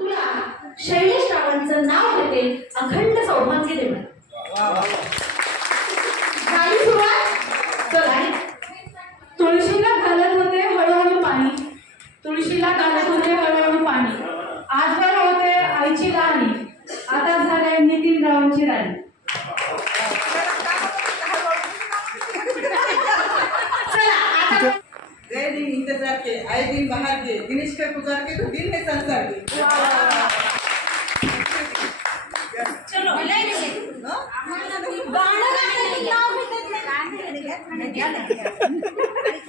तुला शैलेश रावांचं नाव घेते अखंड सौभाग्य देणार झाली सुरुवात? चला तुळशीला घालत होते हळूहळू पाणी. तुळशीला घालत होते हळूहळू पाणी. आजवर होते आईची राणी. आता झाले नितीन रावांची राणी. चला आता गए दिन इंतजार के आए दिन बाहर के दिनेश का गुजार के तो दिन है? संसार के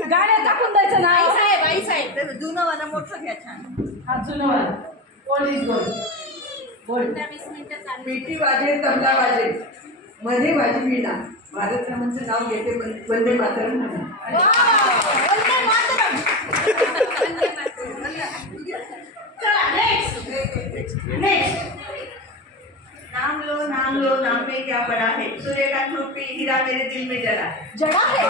गाड्या टाकून द्यायचं नाव. साहेब आई साहेब. जुनं वाला मोठं घ्या छान. हा जुनं वालं. Old is gold. Gold. पेटी वाजे तबला वाजे. मध्ये वाजी वीणा. भारतरामांचं नाव घेते वन- वंदे मातरम म्हणा चला नेक्स्ट नाम लो नाम लो नाम में क्या बड़ा है सूर्य का रूपी हीरा मेरे दिल में जला है जडा है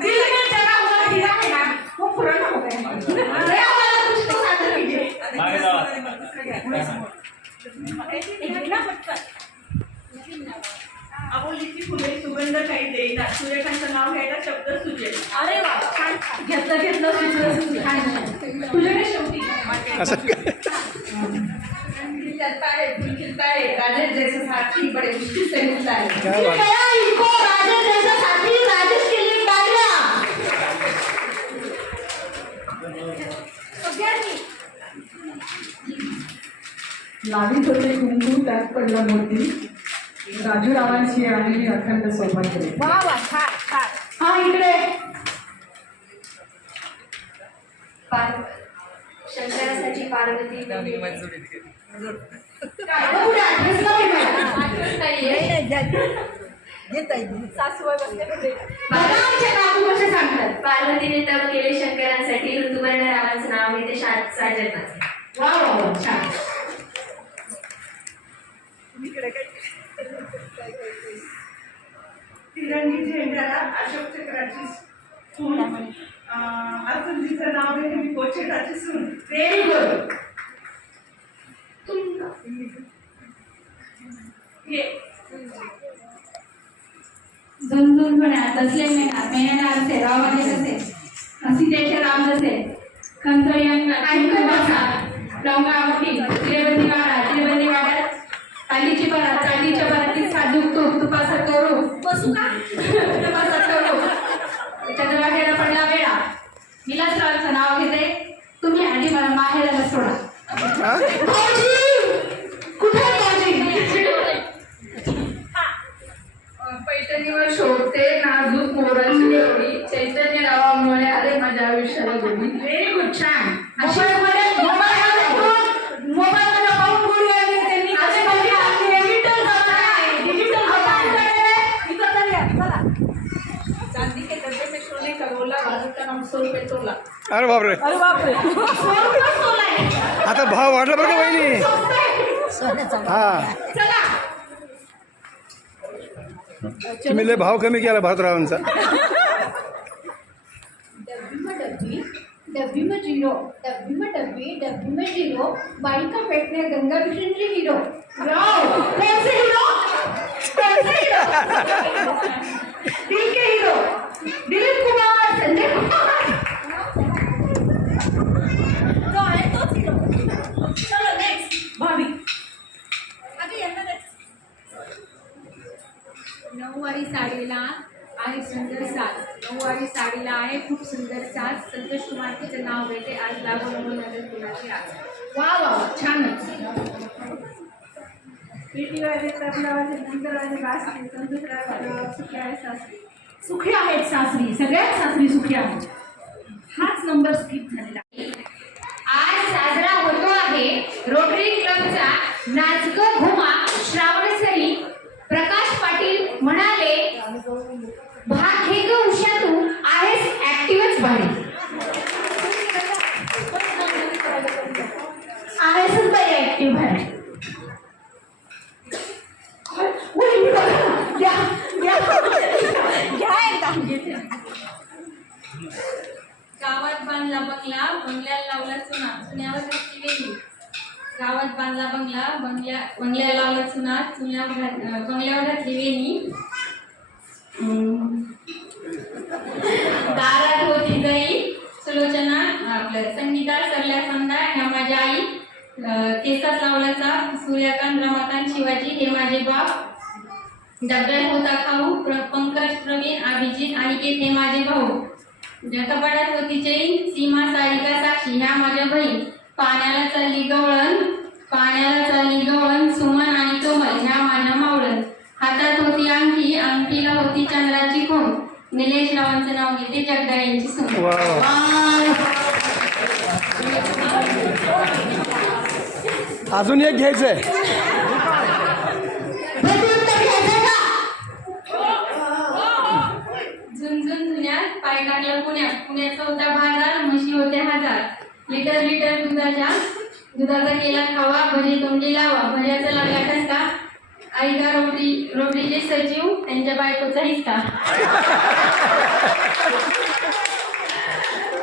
दिल में जड़ा हुआ हीरा है ना वो पुराना हो गया नया वाला कुछ तो सादर कीजिए अबोलीची फुले सुगंध काही देईना. सूर्यकांचं नाव घ्यायला शब्द सुचेल अरे वा. घेतलं घेतलं सुचलं सुचलं छान. छान तुझ्याकडे शेवटी. है है राजेश जैसे साथी बड़े मुश्किल से मिलता है मिल गया इनको राजेश जैसा साथी राजेश के लिए तालियां सगळ्यांनी लावीत होते कुंकू त्यात पडला मोती. राजूरावांची आणि अखंड सौभाग्य वा वा छान छान. हा इकडे. शंकरासाठी पार्वती पुढे address ला भेटा. बघा आमच्या काकू कसे सांगतात. पार्वतीने तप केले शंकरांसाठी ऋतुवर्ण रावांचं नाव घेते शा- वा वा वा छान. तिरंगी झेंड्याला अशोक चक्राची सून असंजीचं नाव घेते मी कोचेटाची सून. व्हेरी गुड झुंझुन पुण्यात तसले मेहनात मेहनात असे राम जसे डोंगावटी तिरेबंदी वाडा तिरेबंदी वाड्यात तालीची परा चालीच्या साजूक तूप तुपाचा तोरू बसू का? तोरू त्याच्या दवाखान्याला पडला वेळा. विलासरावांचं नाव घेते. तुम्ही आधी मला माहेराला सोडा. पैठणीवर शोधते नाजूक मोराची चैतन्य रावामुळे आले माझ्या आयुष्याला गोडी व्हेरी गुड छान मोबाईलमध्ये मोबाईलमध्ये मोबाईलमध्ये पाहून गोळी आली त्यांनी कसे बघितलं डिजिटल जमाना आहे डिजिटल जमाना आहे इथं तरी आहे चला चांदी के डब्बे में सोने का गोला भारत अरे बापरे. आता भाव वाढला बरं का बहिणी. हा. चला. तुम्ही लय भाव कमी केला भातरावांचा. डब्बी में डब्बी डब्बी में जीरो डब्बी में डब्बी डब्बी में जीरो बाई का पेट में गंगा किशन जी हीरो। राव कौन से हीरो? कौन से हीरो दिल के हीरो दिलीप कुमार संजय कुमार जो आहे तोच हीरो चलो नेक्स्ट भाभी आगे यांना next. नऊवारी साडीला आहे सुंदर साज. नऊवारी साडीला आहे खूप सुंदर साज. संतोष कुमार तिचं नाव घेते आज लागू नको नगर कुणाची आज. वा वा छानच. पेटीवाले तबलावाले नंतरवाले बासरी सुखे आहे सासरी. सुखी आहेत सासरी. सगळ्यात सासरी सुखी आहेत. हाच नंबर स्किप झालेला आज साजरा होतो आहे रोटरी क्लबचा नाचक घुमा श्रावण सरी प्रकाश पाटील म्हणाले भाग घे ग उषा तू आहेस ऍक्टिव्हच भारी आहेसच बाई ऍक्टिव्ह आहे वहिनी बघा ना. घ्या घ्या घ्या एकदा बांधला बंगला चुना चुन्यावर घातली वेली. गावात बांधला बंगला बंगल्या बंगल्याला लावला चुना चुन्यावर घात बंगल्यावर घातली अं, दारात होती गाई सुलोचना आपलं संगीता सरल्या संदा ह्या माझ्या आई केसात लावल्याचा सूर्यकांत रमाकांत शिवाजी हे माझे बाप. डब्यात होता खाऊ पंकज प्रवीण अभिजित अनिकेत हे माझे भाऊ. कपाटात होती चैन सीमा सारिका ह्या माझ्या बहीण पाण्याला चालली गवळण पाण्याला चालली गवळण सुमन आणि कोमल ह्या माझ्या मावळण. हातात होती अंगठी अंगठीला होती चंद्राची खूण निलेश रावांचं नाव घेते जगदा यांची सून. अजून एक घ्यायचंय. झुंझुन जुन्यात पाय टाकला पुण्यात. पुण्याचा होता बाजार म्हशी होते हजार. लिटर लिटर दुधाच्या. दुधाचा केला खावा भजी तोंडी लावा. भज्याचा लागला ठसका आई का रोटी रोटीचे सजीव त्यांच्या बायकोचा हिस्सा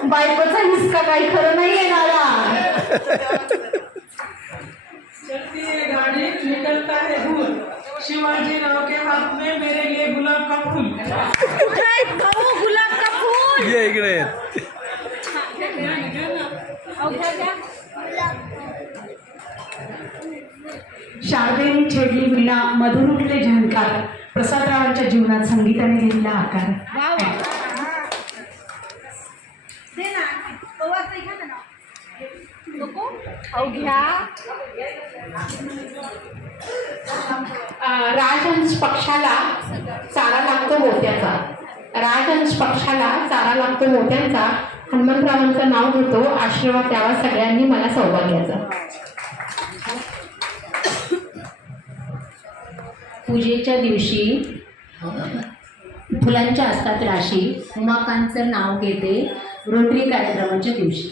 बायकोचा हिसका काही खरं नाही येणारा चलती है गाड़ी निकलता है धूल शिवाजी राव के हाथ में मेरे लिए गुलाब का फूल. ये इकडे वीणा मधुर उठले झंकार. प्रसादरावांच्या जीवनात संगीताने घेतला आकार. अं, राजहंस पक्षाला चारा लागतो मोत्याचा. राजहंस पक्षाला चारा लागतो मोत्यांचा. हनुमंतरावांचं नाव घेतो. आशीर्वाद द्यावा सगळ्यांनी. मला सौभाग्याचा. पूजेच्या दिवशी फुलांच्या असतात राशी उमाकांतचं नाव घेते रोटरी कार्यक्रमाच्या दिवशी.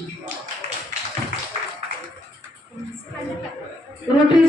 रोटरी